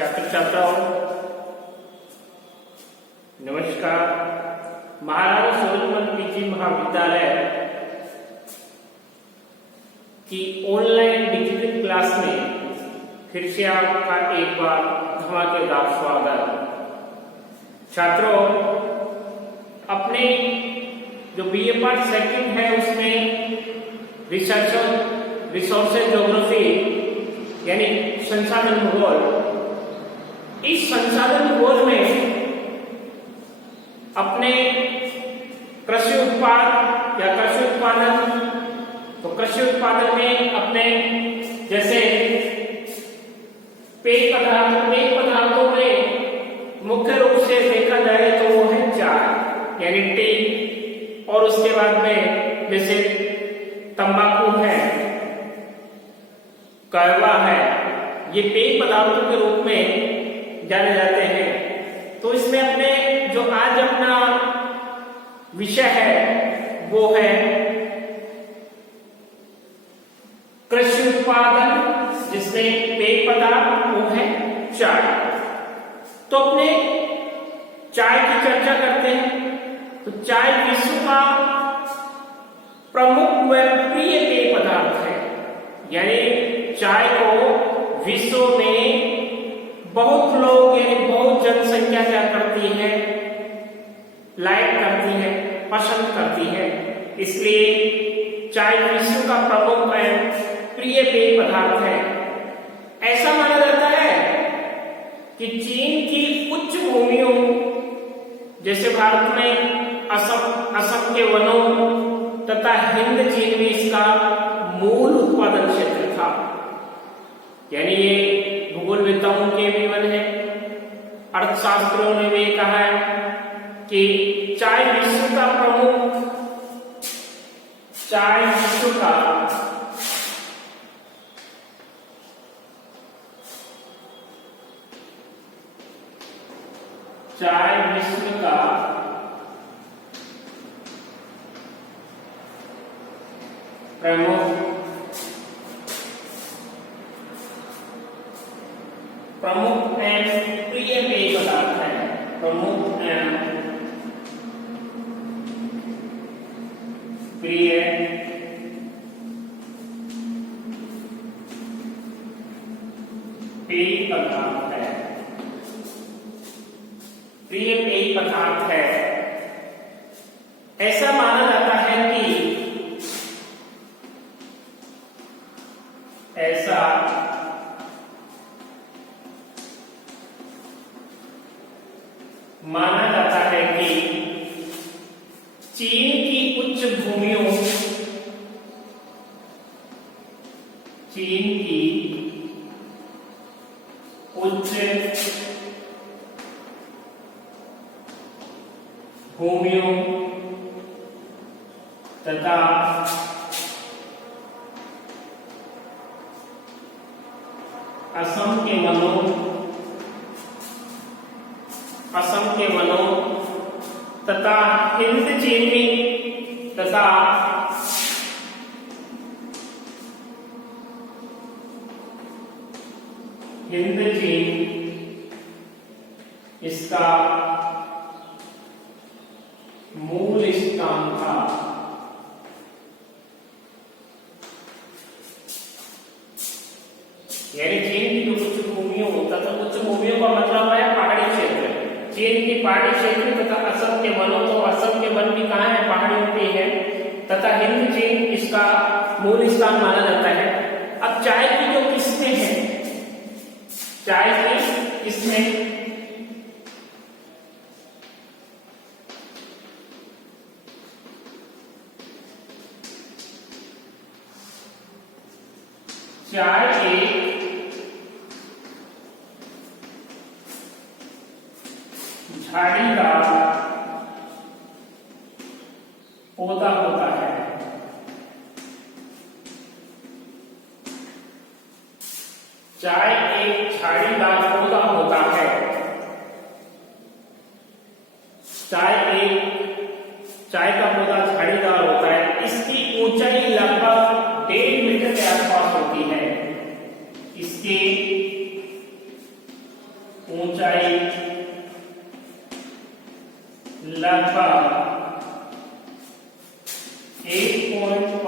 छात्र छात्राओं नमस्कार। महाराजा सूरजमल पीजी महाविद्यालय की ऑनलाइन डिजिटल क्लास में फिर से आपका एक बार धमाकेदार स्वागत। छात्रों, अपने जो बीए पार्ट सेकंड है उसमें रिसोर्सेज ज्योग्राफी यानी संसाधन भूगोल, इस संसाधन भूगोल में अपने कृषि उत्पाद या कृषि उत्पादन, तो कृषि उत्पादन में अपने जैसे पेय पदार्थों में मुख्य रूप से देखा जाए तो वो है चाय यानी टी, और उसके बाद में जैसे तंबाकू है, कहवा है, ये पेय पदार्थों के रूप में जाने जाते हैं। तो इसमें अपने जो आज अपना विषय है वो है कृषि उत्पादन, जिसमें पेय पदार्थ वो है चाय। तो अपने चाय की चर्चा करते हैं। तो चाय विश्व का प्रमुख व प्रिय पेय पदार्थ है, यानी चाय को विश्व में बहुत लोग यानी बहुत जनसंख्या क्या करती है, लाइक करती है, पसंद करती है। इसलिए चाय विश्व का प्रमुख एवं प्रिय पेय पदार्थ है। ऐसा माना जाता है कि चीन की उच्च भूमियों जैसे भारत में असम के वनों तथा हिंद चीन में इसका मूल उत्पादन क्षेत्र था। यानी ये भूगोलविदों के भी मन है, अर्थशास्त्रियों ने भी कहा है कि चाय विश्व का प्रमुख एवं प्रिय पेय पदार्थ है। प्रमुख एवं प्रिय पेय पदार्थ है। प्रिय पेय पदार्थ है। ऐसा माना जाता है कि चीन की उच्च भूमियों तथा असम के वनों तथा हिंद चीनी तथा हिंद चीन इसका मूल स्थान था। यानी चीन की जो उच्च भूमियों तथा उच्च भूमियों का मतलब है पहाड़ी क्षेत्र। चीन की पहाड़ी क्षेत्र तथा असम के वनों, तो असम के वन भी कहाँ है, पहाड़ियों पे है, तथा हिंद चीन इसका मूल स्थान माना जाता है। अब चाय की जो किस्में हैं, चाय की किस्में चाय एक झाड़ीदार पौधा होता है। चाय एक झाड़ीदार पौधा होता है। चाय का पौधा झाड़ीदार होता है। इसकी ऊंचाई लगभग 1.5 मीटर के आसपास होती है। इसके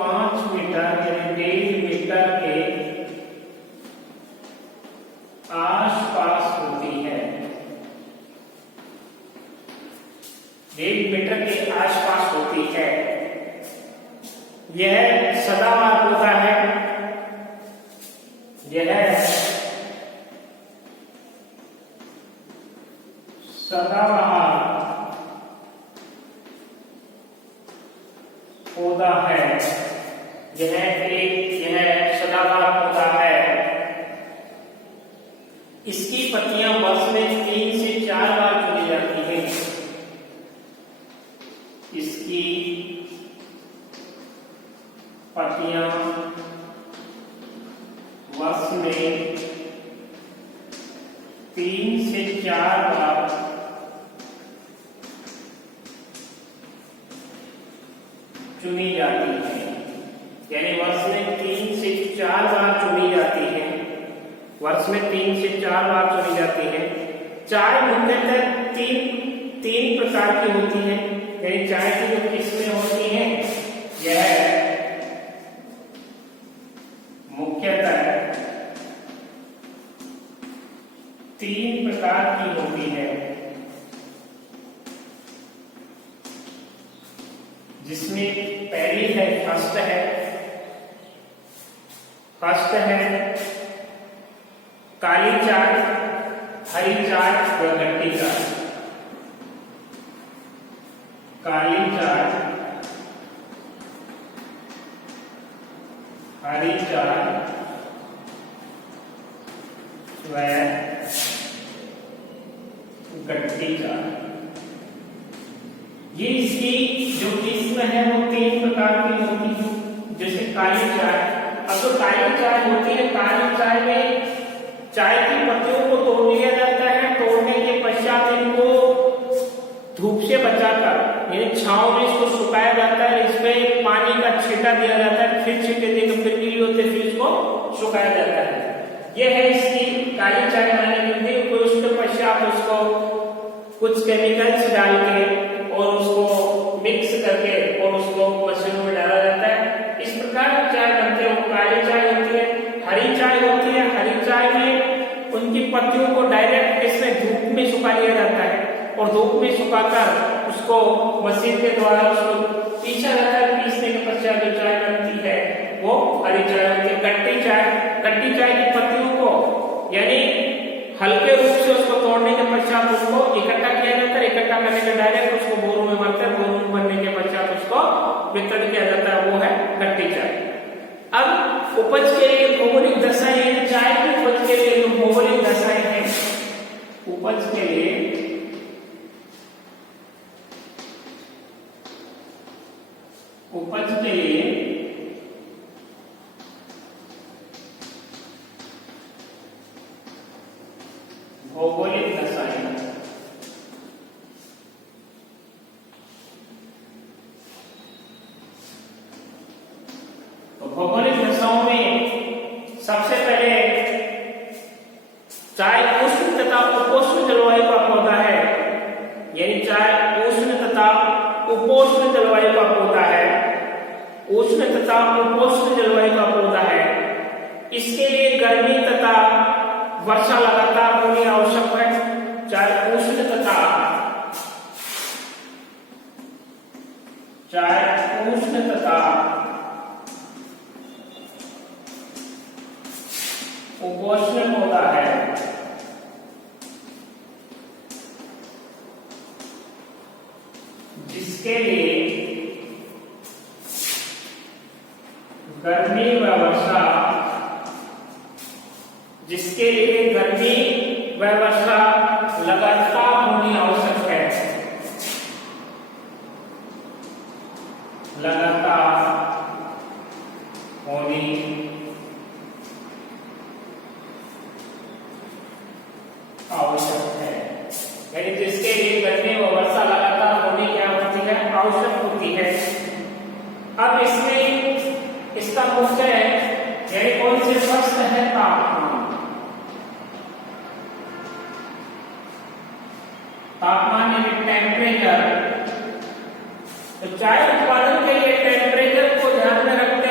5 मीटर यानी 1.5 मीटर के आसपास होती है। 1.5 मीटर के आसपास होती है। यह सदाबहार पौधा है। यह सदाबहार पौधा है। यह सदाबहार पौधा है। इसकी पत्तियां वर्ष में 3 से 4 बार चुनी जाती है। इसकी पत्तियां वर्ष में 3 से 4 बार चुनी जाती है। यानी वर्ष में 3 से 4 बार चुनी जाती है। वर्ष में 3 से 4 बार चुनी जाती है। चाय मुख्यतः तीन प्रकार की होती है। यानी चाय की जो किस्में होती हैं यह मुख्यतः 3 प्रकार की होती है, जिसमें पहली है फर्स्ट है काली चाय, हरी चाय व गट्टी चाय। काली चाय, हरी चाय व गट्टी चाय। ये इसकी जो किस्म है वो 3 प्रकार की होती है। जैसे काली चाय, अब जो काली चाय होती है, काली चाय में चाय की पत्तियों को तोड़ लिया जाता है। तोड़ने के पश्चात इनको धूप से बचाकर यानी छांव में इसको सुखाया जाता है। इसमें पानी का छींटा दिया जाता है, फिर छींटे देकर फिर गीली होते फिर इसको सुखाया जाता है। यह है इसकी काली चाय बनाने की विधि। उसके पश्चात उसको कुछ केमिकल्स डाल के और उसको मिक्स करके और उसको मशीनों में डाला जाता है। इस प्रकार चाय बनती है। वो काली चाय होती है। हरी चाय होती है। हरी चाय में उनकी पत्तियों को डायरेक्ट इसमें धूप में सुखा लिया जाता है और धूप में सुखाकर उसको मशीन के द्वारा उसको पीसा जाता है। पीसने के पश्चात जो चाय बनती है वो हरी चाय होती है। गट्टी चाय की पत्तियों को यानी हल्के रूप से उसको तोड़ने के पश्चात उसको इकट्ठा किया जाता है। इकट्ठा करने के डायरेक्ट उसको बोरों में भरते हैं। बोरों में भरने के पश्चात उसको वितरण किया जाता है। वो है गट्टी चाय। अब उपज के लिए भौगोलिक दशाएं हैं। चाय की उपज के लिए जो भौगोलिक दशाएं हैं, उपज के लिए भौगोलिक दशाएं। तो भौगोलिक दशाओं में सबसे पहले चाय उष्ण तथा उपोष्ण जलवायु का पौधा है। यानी चाय उष्ण तथा उपोष्ण जलवायु का पौधा है। उष्ण तथा उपोष्ण जलवायु का पौधा है। इसके लिए गर्मी तथा वर्षा लगातार होनी आवश्यक है। चाहे उष्ण तथा उपोष्ण पौधा है। जिसके लिए गर्मी व वर्षा लगातार होनी आवश्यक है। लगातार होनी आवश्यक है। यानी जिसके लिए गर्मी व वर्षा लगातार होनी क्या होती है? आवश्यक होती है। अब इसमें इसका मुख्य यानी कौन से प्रश्न है? तापमान यानी टेम्परेचर। तो चाय उत्पादन के लिए टेम्परेचर को ध्यान में रखते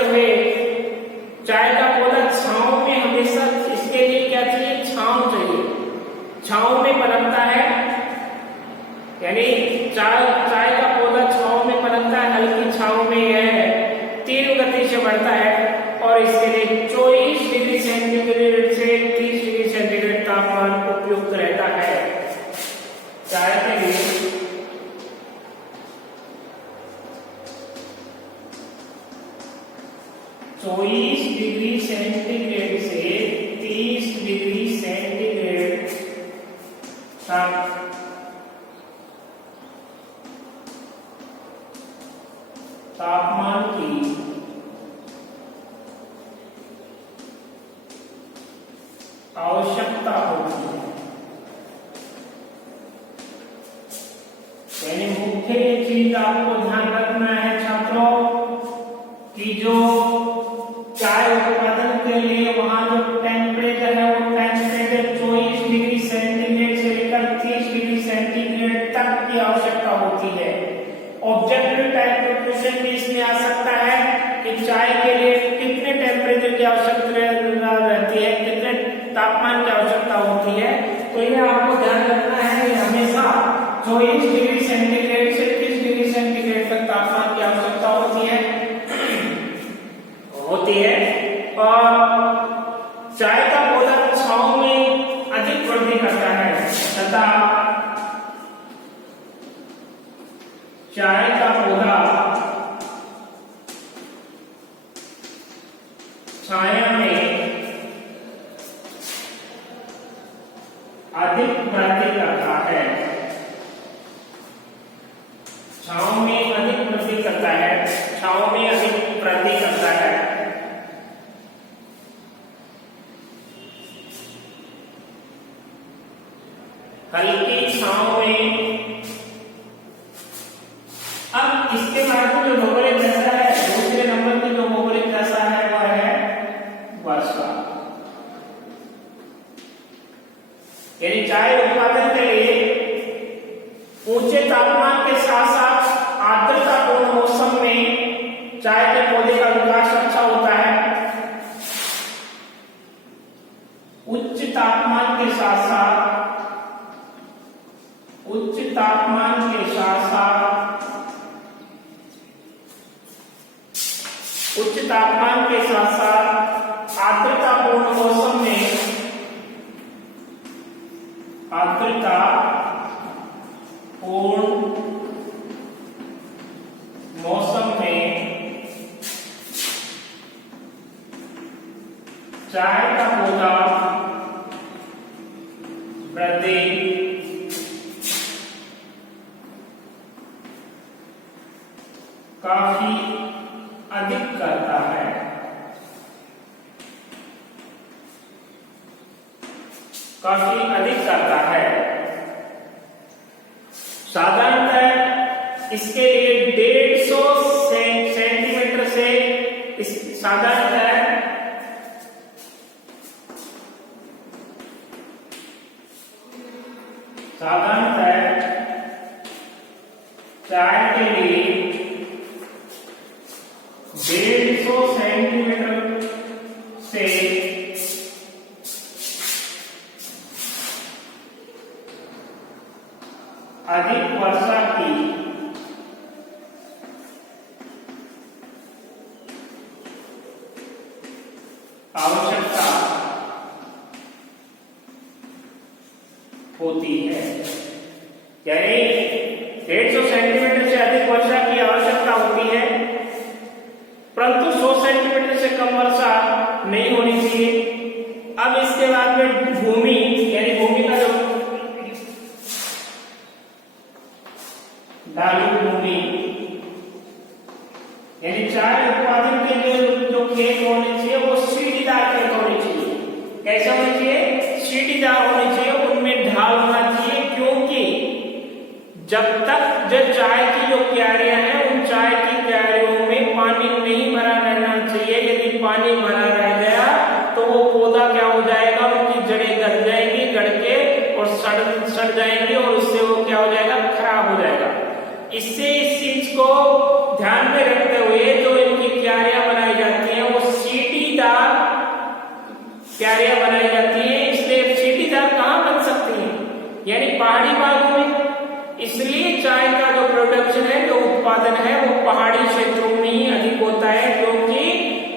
बढ़ता है और इसके लिए 24 डिग्री सेंटीग्रेड से 30 डिग्री सेंटीग्रेड तापमान उपयुक्त रहता है। चाय के लिए 24 डिग्री सेंटीग्रेड से 30 डिग्री सेंटीग्रेड तक तापमान की आवश्यकता होती है। यानी मुख्य चीज आपको ध्यान रखना है छात्रों कि जो चाय उत्पादन के लिए वहां जो टेम्परेचर है वो टेम्परेचर 24 डिग्री सेंटीग्रेड से लेकर 30 डिग्री सेंटीग्रेड तक की आवश्यकता होती है। ऑब्जेक्टिव टाइप का क्वेश्चन भी इसमें आ सकता है कि चाय के लिए कितने टेम्परेचर की आवश्यकता रहती है, कितने तापमान की आवश्यकता होती है। तो ये आपको ध्यान रखना है कि हमेशा 24 डिग्री सेंटीग्रेड से 30 डिग्री सेंटीग्रेड तक तापमान की आवश्यकता होती है और चाय का पौधा छांव में अधिक वृद्धि करता है तथा चाय का पौधा छाया में अधिक वृद्धि करता है। छांव में अधिक वृद्धि करता है, छांव में अधिक वृद्धि करता है। हल्की छांव में। अब इसके बाद में जो भौगोलिक दशा है, दूसरे नंबर की जो भौगोलिक दशा है वह है वर्षा। यानी चाय उत्पादन के लिए ऊंचे तापमान के साथ साथ आर्द्रतापूर्ण मौसम में चाय के पौधे का विकास अच्छा होता है। उच्च तापमान के साथ साथ आर्द्रतापूर्ण मौसम में चाय का पौधा वृद्धि काफी अधिक करता है। साधारणतः इसके लिए 150 सेंटीमीटर से साधारणतः चाय के लिए 150 सेंटीमीटर से अधिक वर्षा की आवश्यकता होती है। यानी 150 सेंटीमीटर से अधिक वर्षा की आवश्यकता होती है, परंतु 100 सेंटीमीटर से कम वर्षा नहीं होनी चाहिए। अब इसके बाद में भूमि, यानी भूमि का जो ढालू भूमि, यानी चाय उत्पादन के लिए जो खेत होने चाहिए वो सीढ़ीदार खेत होने चाहिए। कैसे होने चाहिए? सीढ़ीदार होने चाहिए, उनमें ढाल होना चाहिए, क्योंकि जब तक जो चाय की जो क्यारियां हैं उन चाय की क्यारियों में पानी नहीं भरा रहना चाहिए। यदि पानी भरा रह गया तो वो पौधा क्या हो जाएगा, उनकी जड़ें गल जाएंगी, गड़ के और सड़ जाएंगी और उससे वो क्या हो जाएगा, खराब हो जाएगा। इससे इस चीज को ध्यान में रखते हुए जो इनकी क्यारियां बनाई जाती हैं वो सीढ़ीदार क्यारियां बनाई जाती हैं। इसलिए सीढ़ीदार कहां बन सकती हैं? यानी पहाड़ी भागों में। इसलिए चाय का जो प्रोडक्शन है, जो उत्पादन है वो पहाड़ी क्षेत्रों में ही अधिक होता है, क्योंकि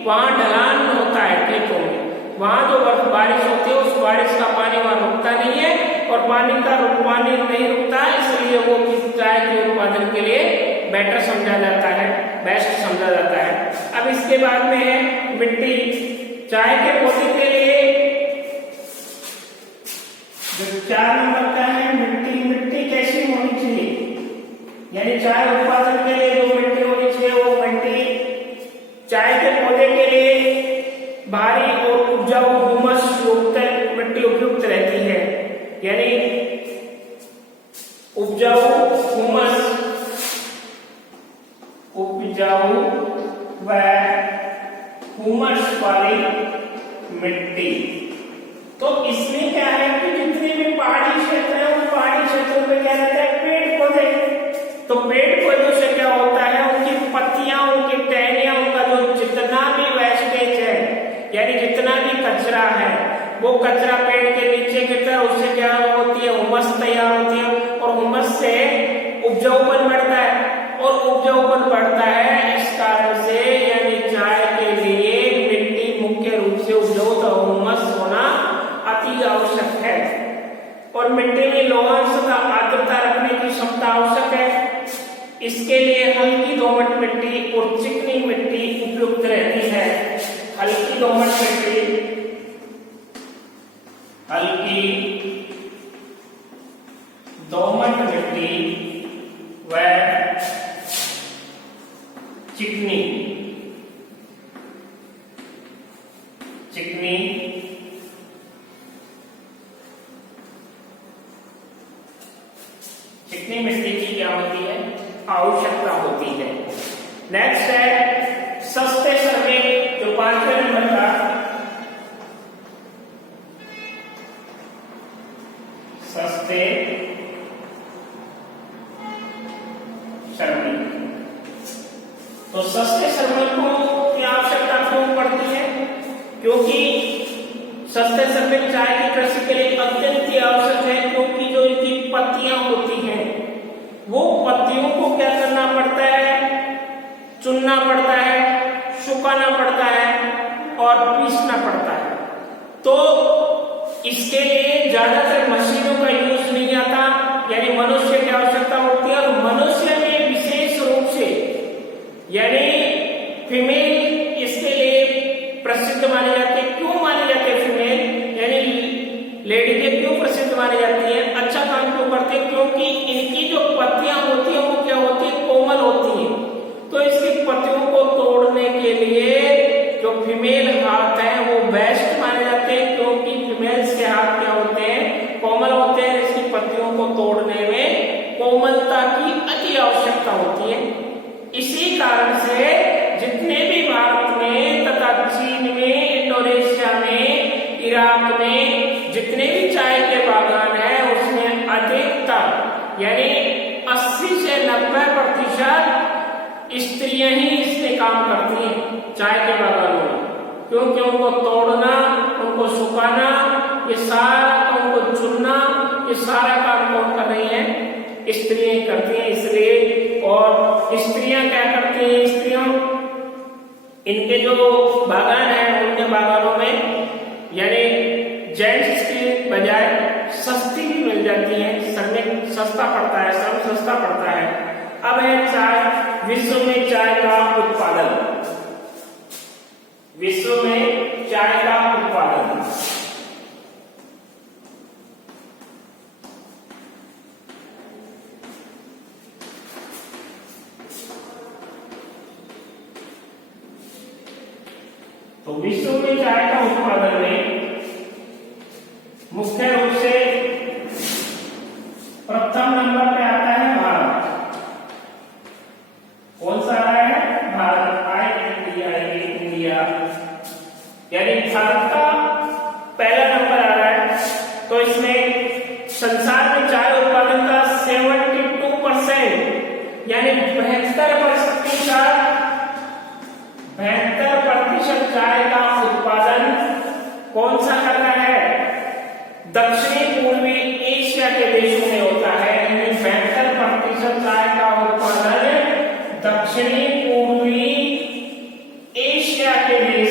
वहां ढलान होता है खेतों में, वहां जो बारिश होती है उस बारिश का पानी वहां रुकता नहीं है और पानी नहीं रुकता, इसलिए वो चाय के उत्पादन के लिए बेटर समझा जाता है, बेस्ट समझा जाता है। अब इसके बाद में है मिट्टी। चाय के पौधे के लिए जो 4 नंबर का है मिट्टी कैसी होनी चाहिए, यानी चाय उत्पादन के लिए जो मिट्टी होनी चाहिए वो मिट्टी चाय के पौधे के लिए भारी और उपजाऊ हुमस युक्त मिट्टी उपयुक्त रहती है, यानी उपजाऊ व हुमस वाली मिट्टी। तो इसमें क्या है कि जितने भी पहाड़ी क्षेत्र है उन पहाड़ी क्षेत्रों में क्या रहता है, पेड़ पौधे। तो पेड़ पौधों से क्या होता है, उनकी पत्तियां, उनकी टहनियां, उनका जो जितना भी वेस्टेज है, यानी जितना भी कचरा है, वो कचरा पेड़ के नीचे गिरता है, उससे क्या होती है, हुमस तैयार होती है और हुमस से उपजाऊपन बढ़ता है और उपजाऊपन बढ़ता है। इस कारण से यानी चाय के लिए मिट्टी मुख्य रूप से उपजाऊ और हुमस होना अति आवश्यक है और मिट्टी में लवणांश तथा आर्द्रता रखने की क्षमता आवश्यक है। इसके लिए हल्की दोमट मिट्टी और चिकनी मिट्टी उपयुक्त रहती है। हल्की दोमट मिट्टी व चिकनी मिट्टी की क्या होती है, आवश्यकता होती है। नेक्स्ट है सस्ते श्रमिक, जो 5वें नंबर का सस्ते श्रमिक। तो सस्ते श्रमिकों की आवश्यकता क्यों पड़ती है, क्योंकि सस्ते श्रमिक चाय की कृषि के लिए अत्यंत ही आवश्यक है, क्योंकि जो इनकी पत्तियां होती हैं वो पत्तियों को क्या करना पड़ता है, चुनना पड़ता है, सुखाना पड़ता है और पीसना पड़ता है। तो इसके लिए ज्यादातर मशीनों का यूज नहीं आता, यानी मनुष्य की आवश्यकता होती है और मनुष्य में विशेष रूप से यानी फीमेल इसके लिए प्रसिद्ध मानी जाती है। क्यों मानी जाती है फीमेल, यानी लेडी के क्यों प्रसिद्ध मानी जाती है, अच्छा काम क्यों करती है, क्योंकि इनकी जो पत्तियां होती है वो क्या होती है, कोमल होती है। तो इसकी पत्तियों को तोड़ने के लिए जो फीमेल हाथ है वो बेस्ट माने जाते हैं, क्योंकि फीमेल्स के हाथ क्या होते हैं, कोमल होते हैं। इसकी पत्तियों को तोड़ने में कोमलता की अति आवश्यकता होती है। इसी कारण से जितने भी भारत में तथा चीन में, इंडोनेशिया में, इराक में जितने भी चाय के बागान है उसमें अधिकतर यानी 80 से 90% स्त्रियां ही इसमें काम करती हैं चाय के बागानों में, क्योंकि उनको तोड़ना, उनको सुखाना, ये सारा, उनको चुनना, ये सारा काम कौन कर रही है, स्त्रियां करती हैं। इसलिए और स्त्रियां क्या करती हैं, स्त्रियों इनके जो बागान है उनके बागानों में यानी जेंट्स की बजाय सस्ती भी मिल जाती है, श्रमिक सस्ता पड़ता है, श्रम सस्ता पड़ता है। अब है चाय, विश्व में चाय का उत्पादन। विश्व में चाय का उत्पादन तो विश्व में चाय का उत्पादन में मुख्य रूप से प्रथम नंबर पे आता है भारत। कौन सा आ रहा है, भारत। इंडिया यानी भारत का पहला नंबर आ रहा है। तो इसमें संसार में चाय उत्पादन का 72% यानी 72% चाय का उत्पादन कौन सा कर रहा है, दक्षिणी पूर्वी एशिया के देशों में होता है। यानी 72% चाय का उत्पादन दक्षिणी पूर्वी एशिया के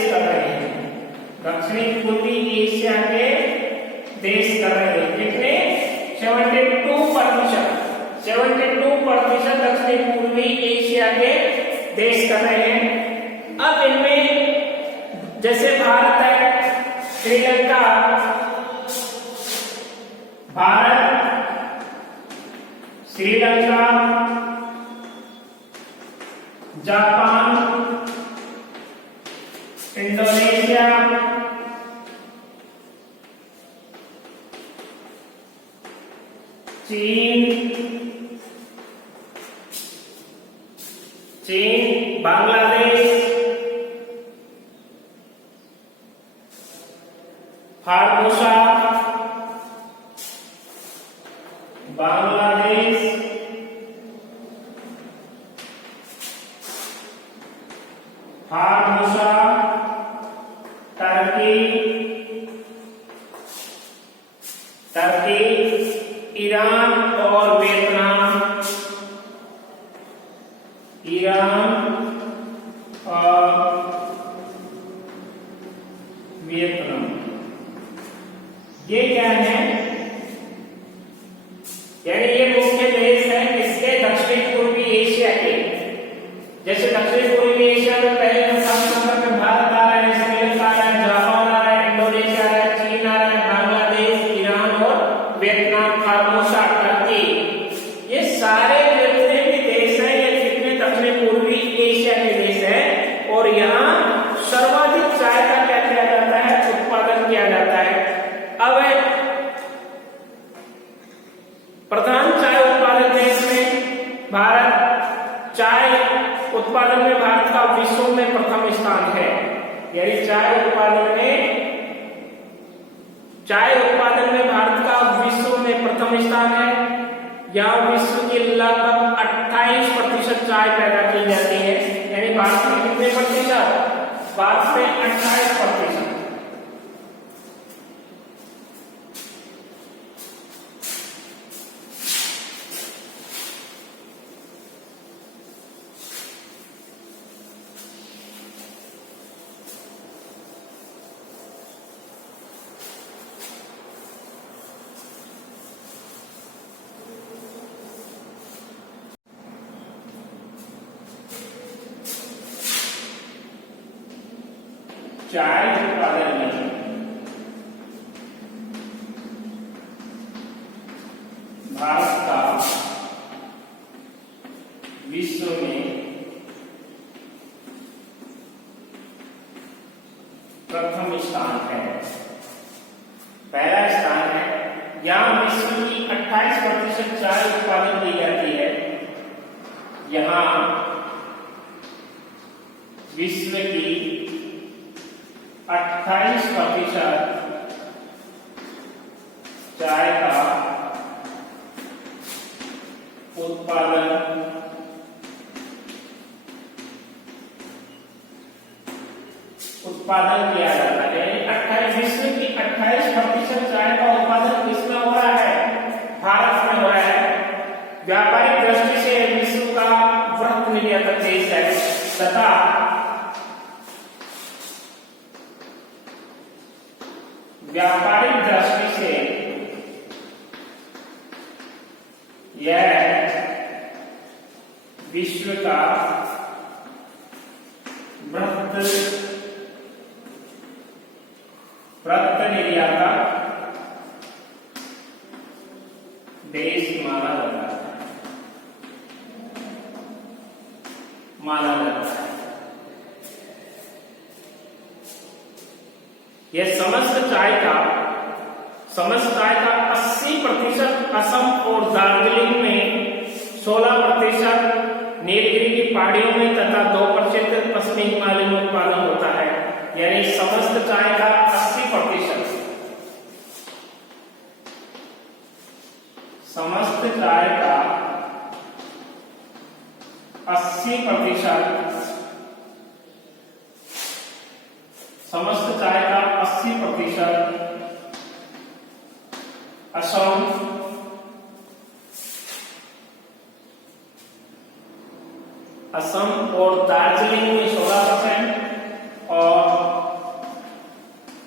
दक्षिणी पूर्वी एशिया के देश कर रहे हैं। कितने? 72%। 72% दक्षिणी पूर्वी एशिया के देश कर रहे हैं। अब इनमें जैसे भारत है, श्रीलंका, भारत, श्रीलंका, जापान, इंडोनेशिया, चीन, Bangladesh, Formosa, Bangladesh, Formosa, Turkey, Iran और वियतनाम, ये क्या है? यानी ये मुख्य देश है इसके दक्षिण पूर्वी एशिया के। जैसे दक्षिण पूर्वी एशिया में पहले नंबर पे भारत आ रहा है, श्रीलंका आ रहा है, जापान आ रहा है, इंडोनेशिया आ रहा है, चीन आ रहा है, बांग्लादेश, ईरान और वियतनाम, फार्मोसा, टर्की, ये सारे जितने भी देश हैं ये कितने दक्षिण पूर्वी एशिया के देश हैं। और यहाँ सर्वाधिक चाय का क्या किया जाता है? उत्पादन किया जाता है। अब प्रधान चाय उत्पादक देश में भारत, चाय उत्पादन में भारत का विश्व में प्रथम स्थान है। यानी चाय उत्पादन में भारत का विश्व में प्रथम स्थान है। यहाँ विश्व की लगभग 28% चाय पैदा की जाती है। यानी भारत में कितने प्रतिशत? भारत में 28%। चाय उत्पादन में भारत का विश्व में प्रथम स्थान है, पहला स्थान है। यहाँ विश्व की 28% चाय उत्पादन की जाती है। यहाँ विश्व की 28% चाय का उत्पादन किया जाता है। 28 विश्व की 28% चाय का उत्पादन किसमें हो रहा है? भारत में हो रहा है। व्यापारिक दृष्टि से विश्व का वृहत निर्यातक देश है तथा व्यापारिक दृष्टि से यह विश्व का वृहत निर्यातक देश माना जाता है। यह समस्त चाय का 80% असम और दार्जिलिंग में, 16% नीलगिरी की पहाड़ियों में तथा 2% पश्चिमी हिमालय में उत्पादन होता है। यानी समस्त चाय का 80%, समस्त चाय का 80%, समस्त चाय का 80% असम और दार्जिलिंग में 16% और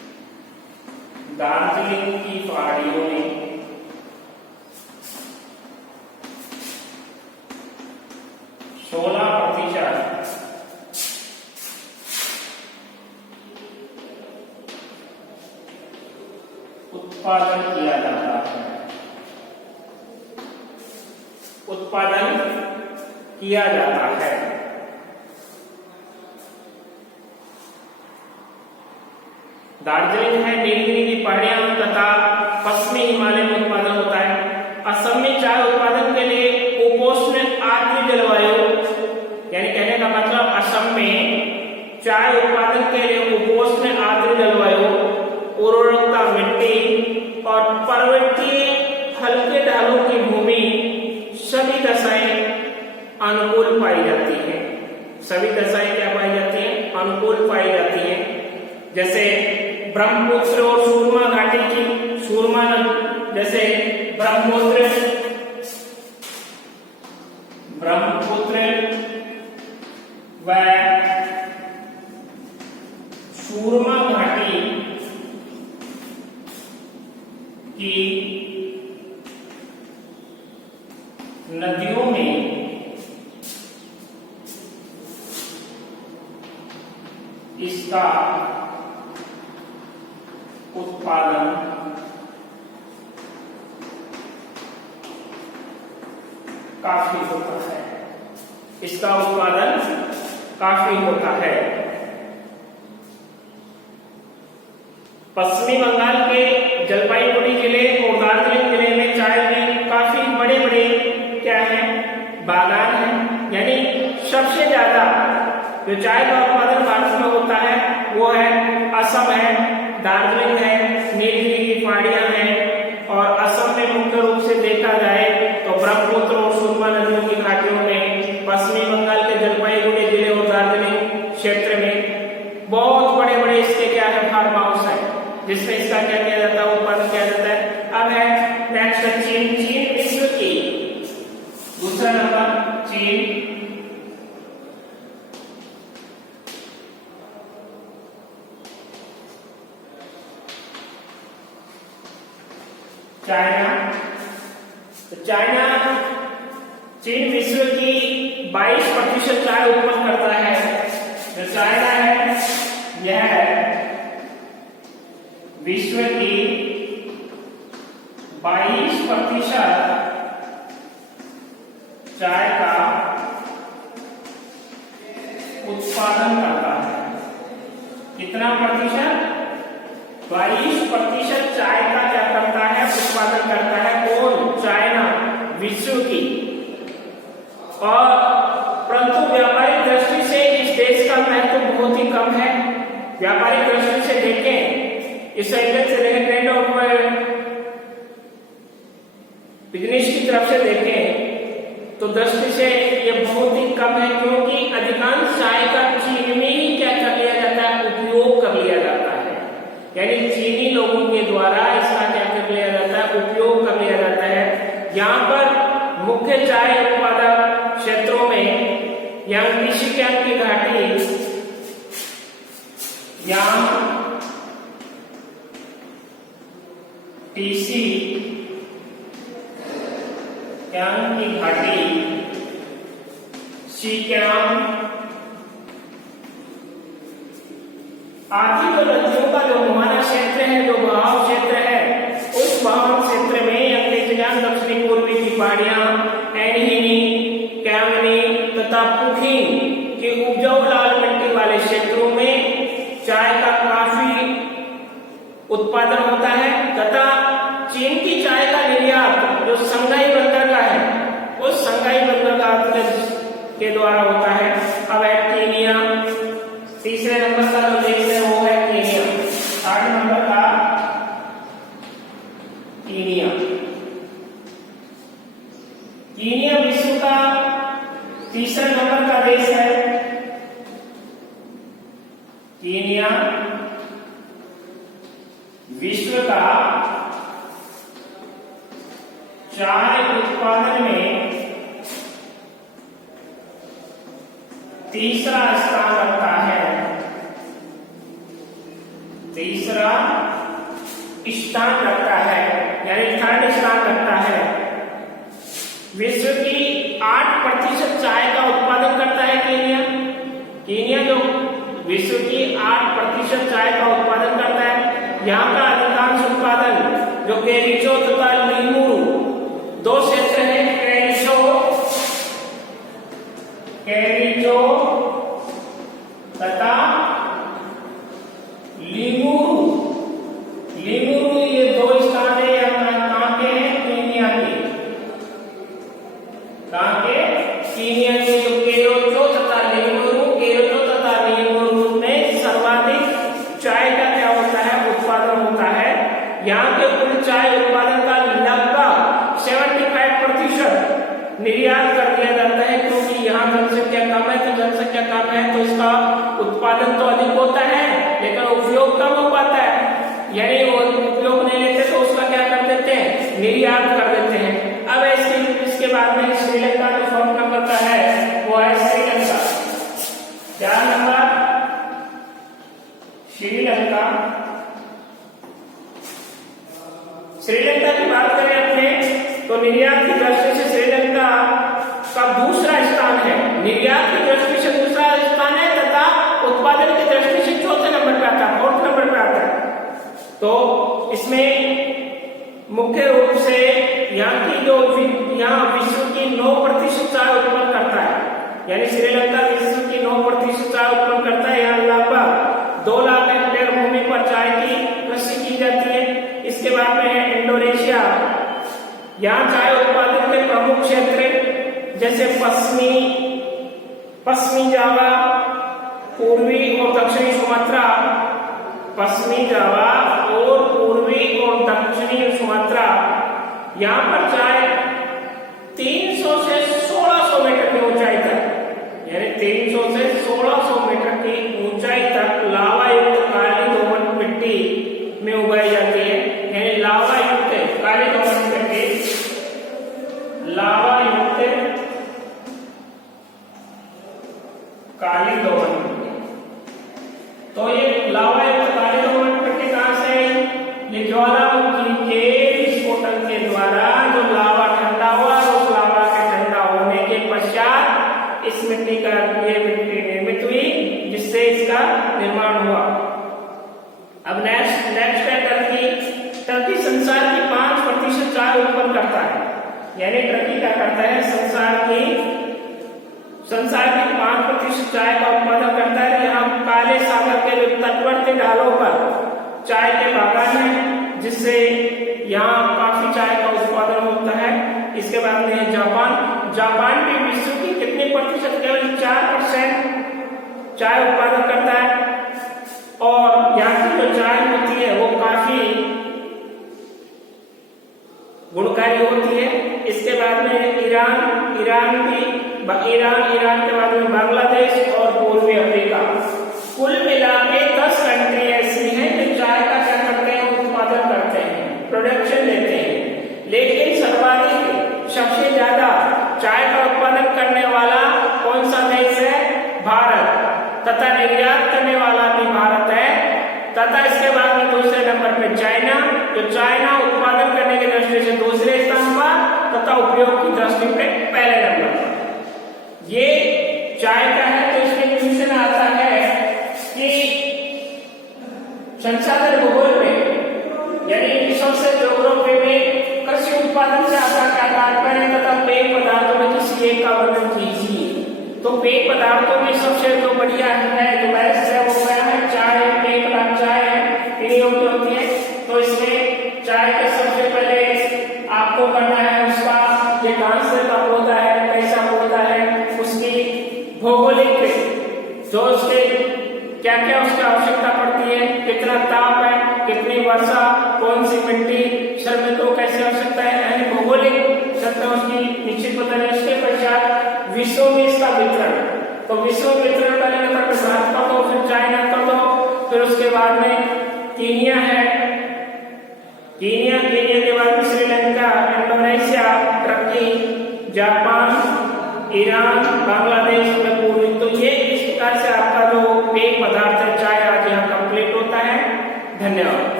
दार्जिलिंग की पहाड़ियों में 16% उत्पादन किया जाता है। उत्पादन किया जाता है। दार्जिलिंग है नीलगिरी की पहाड़ियां तथा पश्चिमी हिमालय में उत्पादन होता है। असम में चाय उत्पादन के लिए उपोष्ण आर्द्र जलवायु, यानी कहने का मतलब असम में चाय उत्पादन के लिए उपोष्ण आर्द्र जलवायु, उर्वरकता मिट्टी और पर्वतीय हल्के ढालों की भूमि सभी दशाएं अनुकूल पाई जाती है। सभी दशाएं क्या पाई जाती हैं? अनुकूल पाई जाती हैं। जैसे ब्रह्मपुत्र और सूरमा घाटी की सूरमा जैसे ब्रह्मपुत्र व सूरमा घाटी की नदियों में इसका उत्पादन काफी होता है। इसका उत्पादन काफी होता है। पश्चिमी बंगाल के जलपाईगुड़ी जिले और दार्जिलिंग जिले में चाय के काफी बड़े बड़े क्या है? बागान है। यानी सबसे ज्यादा जो चाय का उत्पादन भारत में होता है वो है असम है, दार्जिलिंग है, नीलगिरी की पहाड़ियां हैं। और असम में मुख्य रूप से देखा जाए तो ब्रह्मपुत्र और सूरमा नदियों की घाटियों में, पश्चिमी बंगाल के जलपाईगुड़ी जिले और दार्जिलिंग क्षेत्र में बहुत बड़े बड़े इसके क्या है? फार्म हाउस है, जिसमें इसका क्या किया जाता है? उत्पादन किया जाता है। अब है नेक्स्ट चीन। चीन विश्व की दूसरा नंबर चीन। चाइना। तो चाइना, चीन विश्व की 22% चाय उत्पन्न करता है। जो चाइना है यह विश्व की 22% चाय का उत्पादन करता है। कितना प्रतिशत? 22% चाय का क्या करता है? उत्पादन करता है। कौन? चाइना, विश्व की। और परंतु व्यापारिक दृष्टि से इस देश का महत्व बहुत ही कम है। व्यापारिक दृष्टि से देखें, इस एंगल से देखें, ट्रेंड ऑफ बिजनेस की तरफ से देखें तो दृष्टि से ये बहुत ही कम है, क्योंकि अधिकांश चाय का चीन में ही क्या कर लिया जाता है? उपयोग कर लिया जाता है। यानी चीनी लोगों के द्वारा इसका क्या कर लिया जाता है? उपयोग कर लिया जाता है। यहाँ पर मुख्य चाय उत्पादक क्षेत्रों में यांगत्से की घाटी, टीसी यांग की घाटी, सिक्किम आदि जो नदियों का जो मुहाना क्षेत्र है, जो बहाव क्षेत्र है, उस बहाव क्षेत्र में अंग्रेजगान दक्षिणी पूर्वी की पहाड़ियां, एनहिनी, कैमनी तथा पुखिन के उपजाऊ लाल मिट्टी वाले क्षेत्रों में चाय का काफी उत्पादन होता है। तथा चीन की चाय का निर्यात जो संघाई बंदर का है, उस संघाई बंदरगाह के द्वारा होता है। अब है केनिया। तीसरे नंबर का जो देश है वो है केनिया। 8 नंबर का केनिया। केनिया विश्व का तीसरे नंबर का देश है। केनिया विश्व का चाय उत्पादन में तीसरा स्थान रखता है। तीसरा स्थान रखता है, यानी थर्ड स्थान रखता है। विश्व की 8% चाय का उत्पादन करता है केन्या। केन्या जो विश्व की 8% चाय का उत्पादन करता है। यहाँ का अधिकांश उत्पादन जो केरिचो तथा लीमुरू दो क्षेत्र है, केरिचो तथा लीमुरू ये दो स्थान है कहाँ के हैं, केन्या के। कहाँ के, केन्या के। जो केरिचो तथा लीमुरू में सर्वाधिक चाय का क्या होता है, उत्पादन होता है। यहाँ के कुल चाय उत्पादन का लगभग 75% निर्यात कर दिया जाता है, क्योंकि यहाँ जनसंख्या कम है। तो जनसंख्या कम है तो इसका उत्पादन तो अधिक होता है, लेकिन उपयोग कम हो पाता है, यानी वो उपयोग नहीं लेते तो उसका क्या कर देते हैं, निर्यात कर देते हैं। अब इसके बाद में श्रीलंका जो फोर्थ नंबर का है वो है श्रीलंका। क्या नंबर, श्रीलंका। श्रीलंका की बात करें अपने तो निर्यात की दृष्टि से श्रीलंका का दूसरा स्थान है। निर्यात की दृष्टि से दूसरा स्थान है तथा उत्पादन की दृष्टि से चौथे नंबर पे आता है, फोर्थ नंबर पे आता है। तो इसमें मुख्य रूप से यहाँ विश्व की 9% चाय उत्पन्न करता है, यानी श्रीलंका विश्व की 9% चाय उत्पन्न करता है। यहाँ लगभग 2 लाख हेक्टेयर भूमि पर चाय की कृषि की जाती है। इसके बाद में है इंडोनेशिया। यहाँ चाय उत्पादन के प्रमुख क्षेत्र जैसे पश्चिमी जावा, पूर्वी और दक्षिणी सुमात्रा, पश्चिमी जावा और पूर्वी और दक्षिणी सुमात्रा। यहाँ पर चाय 300 से 1600 मीटर की ऊंचाई तक, यानी 300 से 1600 मीटर की ऊंचाई तक लावा युक्त काली दोमट मिट्टी में उगाई जाती है। यानी लावा युक्त काली दोमट मिट्टी, लावा युक्त काली दोमट मिट्टी। तो ये लावा युक्त काली दोमट मिट्टी कहां से आई, ये ज्वालामुखी के विस्फोटन के द्वारा जो लावा ठंडा हुआ, उस लावा के ठंडा होने के पश्चात इस मिट्टी का ये मिट्टी निर्मित हुई, जिससे इसका निर्माण हुआ। अब नेक्स्ट है टर्की। टर्की संसार की 5% चाय उत्पन्न करता है, यानी टर्की क्या करता है, संसार की 5% चाय का उत्पादन करता है। यहाँ काले सागर के तटवर्ती ढालों पर चाय के बागान है, जिससे यहाँ काफी चाय का उत्पादन होता है। इसके बाद में है जापान भी विश्व की कितने प्रतिशत, केवल 4% चाय उत्पादन करता है, और यहाँ की जो चाय होती है वो काफी गुणकारी होती है। इसके बाद में ईरान के बाद में बांग्लादेश और पूर्वी अफ्रीका। कुल मिला के 10 कंट्री ऐसी हैं जो चाय का क्या करते हैं, उत्पादन करते हैं, प्रोडक्शन लेते हैं। लेकिन सर्वाधिक सबसे ज्यादा चाय का उत्पादन करने वाला कौन सा देश है, भारत, तथा निर्यात करने वाला भी भारत है। तथा इसके बाद में दूसरे नंबर पे चाइना, जो चाइना उत्पादन करने की दृष्टि से दूसरे स्थान पर तथा उपयोग की दृष्टि पे पहले नंबर पर। ये चाय का है। तो इसमें क्वेश्चन आता है कि संसाधन भूगोल में, यानी रिसोर्स ज्योग्राफी में कृषि उत्पादन से आपका क्या तात्पर्य तथा पेय पदार्थों में किसी एक का वर्णन कीजिए। तो पेय पदार्थों में सबसे जो बढ़िया है, जो बेस्ट है, वो क्या है, चाय। पेय पदार्थ चाय है, पीने योग्य होती है। तो इसमें चाय के सबसे पहले आपको करना है उसका ये कहां से का पौधा है, कैसा पौधा है, उसकी भौगोलिक जो उसके क्या क्या उसकी आवश्यकता पड़ती है, कितना ताप है, कितनी वर्षा, कौन सी मिट्टी, श्रमिकों को कैसी आवश्यकता है, यानी भौगोलिक सत्ता उसकी निश्चित होता है। उसके पश्चात विश्व में इसका वितरण, तो विश्व वितरण पहले नंबर पर भारत कर दो, फिर चाइना कर दो, फिर उसके बाद में कीनिया है, कीनिया के बाद में Sri Lanka, Indonesia, Turkey, Japan, Iran, Bangladesh में पूर्वी। तो ये इस प्रकार से आपका जो पेय पदार्थ है चाय आज यहाँ कंप्लीट होता है। धन्यवाद।